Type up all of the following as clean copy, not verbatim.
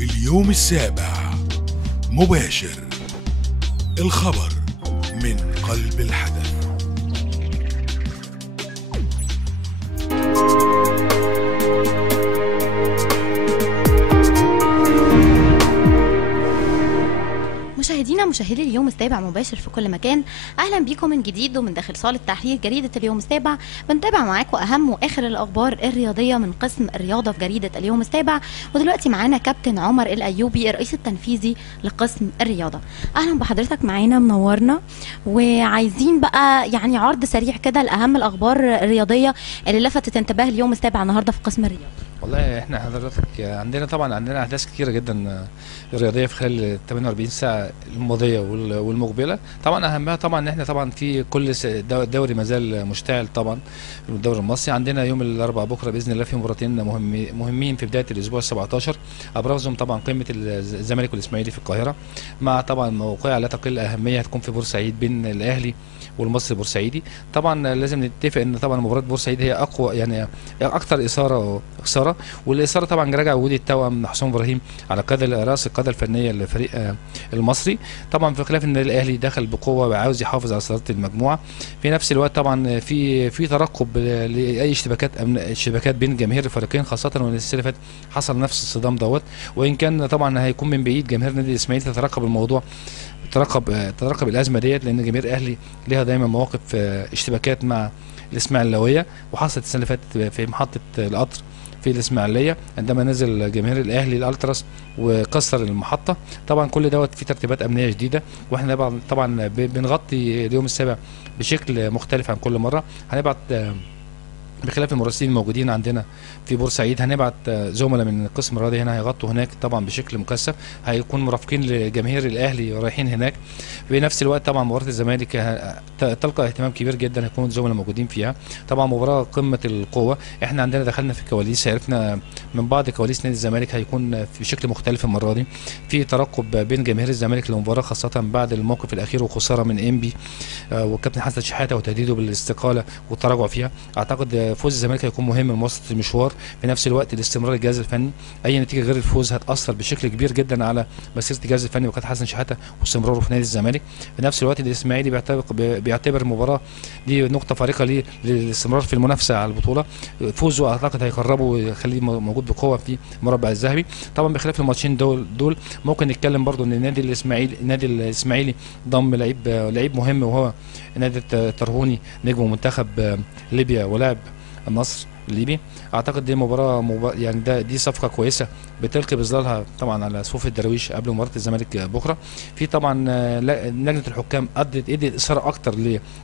اليوم السابع مباشر، الخبر من قلب الحدث. مشاهدي اليوم السابع مباشر في كل مكان، اهلا بيكم من جديد ومن داخل صاله تحرير جريده اليوم السابع. بنتابع معاكم اهم واخر الاخبار الرياضيه من قسم الرياضه في جريده اليوم السابع. ودلوقتي معانا كابتن عمر الايوبي الرئيس التنفيذي لقسم الرياضه. اهلا بحضرتك معانا، منورنا. وعايزين بقى يعني عرض سريع كده لاهم الاخبار الرياضيه اللي لفتت انتباه اليوم السابع النهارده في قسم الرياضه. والله احنا حضرتك عندنا احداث كتيره جدا رياضيه في خلال ال 48 ساعه الماضيه والمقبله. طبعا اهمها طبعا ان احنا طبعا في كل دوري ما زال مشتعل. طبعا الدوري المصري عندنا يوم الاربعاء بكره باذن الله في مباراتين مهمين في بدايه الاسبوع ال 17، ابرزهم طبعا قمه الزمالك والاسماعيلي في القاهره، مع طبعا موقعها لا تقل اهميه هتكون في بورسعيد بين الاهلي والمصري البورسعيدي. طبعا لازم نتفق ان طبعا مباراه بورسعيد هي اقوى، يعني اكثر اثاره والاثاره طبعا راجع وجود التوأم حسام ابراهيم على راس القاده الفنيه للفريق المصري. طبعا في خلاف ان الاهلي دخل بقوه وعاوز يحافظ على صداره المجموعه. في نفس الوقت طبعا في ترقب لاي اشتباكات بين جماهير الفريقين، خاصه وان السنه اللي فاتت حصل نفس الصدام دوت. وان كان طبعا هيكون من بعيد جماهير نادي الاسماعيلي تترقب الموضوع، ترقب الازمه ديت، لان جماهير الاهلي ليها دايما مواقف اشتباكات مع الاسماعيلاويه، وحصلت السنه اللي فاتت في محطه القطر في الاسماعيليه عندما نزل جماهير الاهلي الالتراس وكسر المحطه. طبعا كل دوت في ترتيبات امنيه جديده، واحنا طبعا بنغطي اليوم السابع بشكل مختلف عن كل مره. هنبعت بخلاف المراسلين الموجودين عندنا في بورسعيد، هنبعت زملاء من القسم الرياضي هنا هيغطوا هناك طبعا بشكل مكثف، هيكون مرافقين لجماهير الاهلي رايحين هناك. في نفس الوقت طبعا مباراه الزمالك تلقى اهتمام كبير جدا، هيكون زملاء موجودين فيها. طبعا مباراه قمه القوه، احنا عندنا دخلنا في الكواليس، عرفنا من بعض كواليس نادي الزمالك هيكون بشكل مختلف المره دي، في ترقب بين جماهير الزمالك للمباراه، خاصه بعد الموقف الاخير وخساره من انبي والكابتن حسن شحاته وتهديده بالاستقاله والتراجع فيها. اعتقد فوز الزمالك هيكون مهم لمواصله المشوار. في نفس الوقت الاستمرار الجهاز الفني، اي نتيجه غير الفوز هتاثر بشكل كبير جدا على مسيره الجهاز الفني وكابتن حسن شحاته واستمراره في نادي الزمالك. في نفس الوقت الاسماعيلي بيعتبر المباراه دي نقطه فارقه ليه للاستمرار في المنافسه على البطوله. فوزه اعتقد هيقربه ويخليه موجود بقوه في المربع الذهبي. طبعا بخلاف الماتشين دول ممكن نتكلم برضو ان النادي الاسماعيلي ضم لعيب مهم، وهو نادي الترهوني نجم منتخب ليبيا ولاعب النصر الليبي. اعتقد دي يعني دي صفقه كويسه بتلقي بظلالها طبعا على صفوف الدراويش قبل مباراه الزمالك بكره. في طبعا لجنه الحكام ادت اثاره اكتر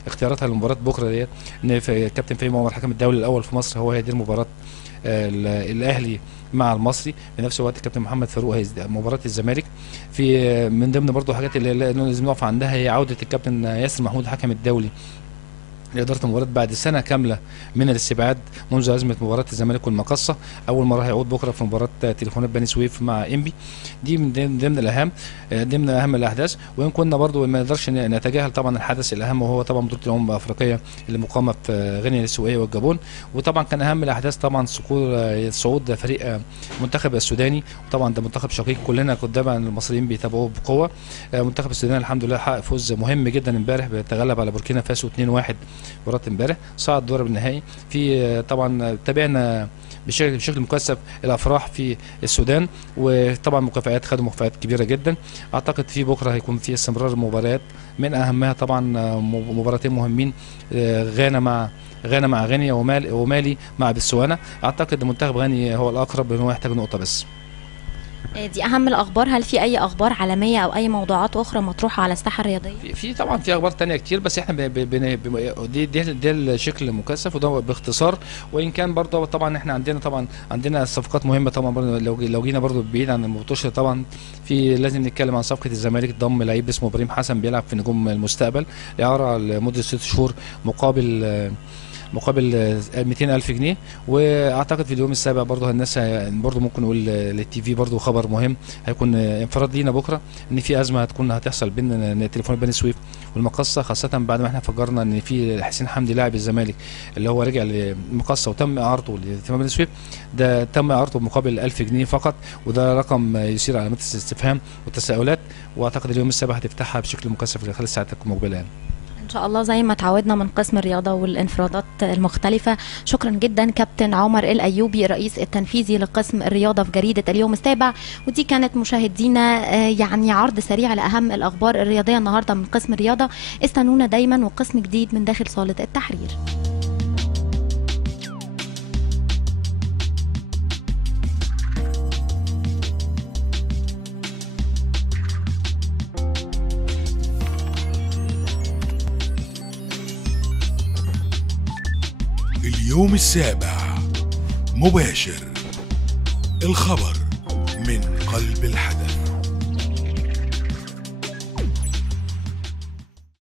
لاختياراتها لمباراه بكره ديت، ان كابتن فهيم عمر الحكم الدولي الاول في مصر هو هيدير مباراه الاهلي مع المصري. في نفس الوقت الكابتن محمد فاروق مباراه الزمالك. في من ضمن برضو الحاجات اللي لازم نقف عندها هي عوده الكابتن ياسر محمود الحكم الدولي لإدارة المباراة بعد سنة كاملة من الاستبعاد منذ أزمة مباراة الزمالك والمقصة. أول مرة هيعود بكرة في مباراة تليفونات بني سويف مع إنبي. دي من ضمن أهم الأحداث. وإن كنا برضو ما نقدرش نتجاهل طبعا الحدث الأهم، وهو طبعا بطولة الأمم الأفريقية اللي مقامة في غينيا الاستوائية والجابون. وطبعا كان أهم الأحداث طبعا صعود فريق المنتخب السوداني، وطبعا ده منتخب شقيق كلنا قدام المصريين بيتابعوه بقوة. منتخب السودان الحمد لله حقق فوز مهم جدا امبارح، بيتغلب على بوركينا فاسو 2-1 مباراة امبارح، صعد دور النهائي. في طبعا تابعنا بشكل مكثف الافراح في السودان، وطبعا مكافآت، خدوا مكافآت كبيره جدا. اعتقد في بكره هيكون في استمرار المباريات، من اهمها طبعا مباراتين مهمين، غانا مع غينيا ومالي مع بتسوانا. اعتقد منتخب غينيا هو الاقرب، لان هو يحتاج نقطه بس. دي اهم الاخبار. هل في اي اخبار عالميه او اي موضوعات اخرى مطروحه على الساحه الرياضيه؟ في طبعا في اخبار تانية كتير، بس احنا دي الشكل المكثف وده باختصار. وان كان برضه طبعا احنا عندنا صفقات مهمه طبعا برضه. لو جينا برضه بعيد عن المطوشه طبعا، في لازم نتكلم عن صفقه الزمالك، ضم لعيب اسمه ابراهيم حسن بيلعب في نجوم المستقبل اعاره لمده 6 شهور مقابل 200,000 جنيه. واعتقد في اليوم السابع برضه الناس برضه ممكن نقول للتي في برضه خبر مهم هيكون انفراد لينا بكره، ان في ازمه هتحصل بين تليفون بني سويف والمقصه، خاصه بعد ما احنا فجرنا ان في حسين حمدي لاعب الزمالك اللي هو رجع للمقصه وتم اعارته لتليفون بني سويف، ده تم اعارته بمقابل 1000 جنيه فقط، وده رقم يثير علامات الاستفهام والتساؤلات. واعتقد اليوم السابع هتفتحها بشكل مكثف خلال الساعات المقبله يعني. ان شاء الله زي ما تعودنا من قسم الرياضه والانفرادات المختلفه. شكرا جدا كابتن عمر الايوبي الرئيس التنفيذي لقسم الرياضه في جريده اليوم السابع. ودي كانت مشاهدينا يعني عرض سريع لاهم الاخبار الرياضيه النهارده من قسم الرياضه. استنونا دايما وقسم جديد من داخل صاله التحرير. اليوم السابع مباشر، الخبر من قلب الحدث.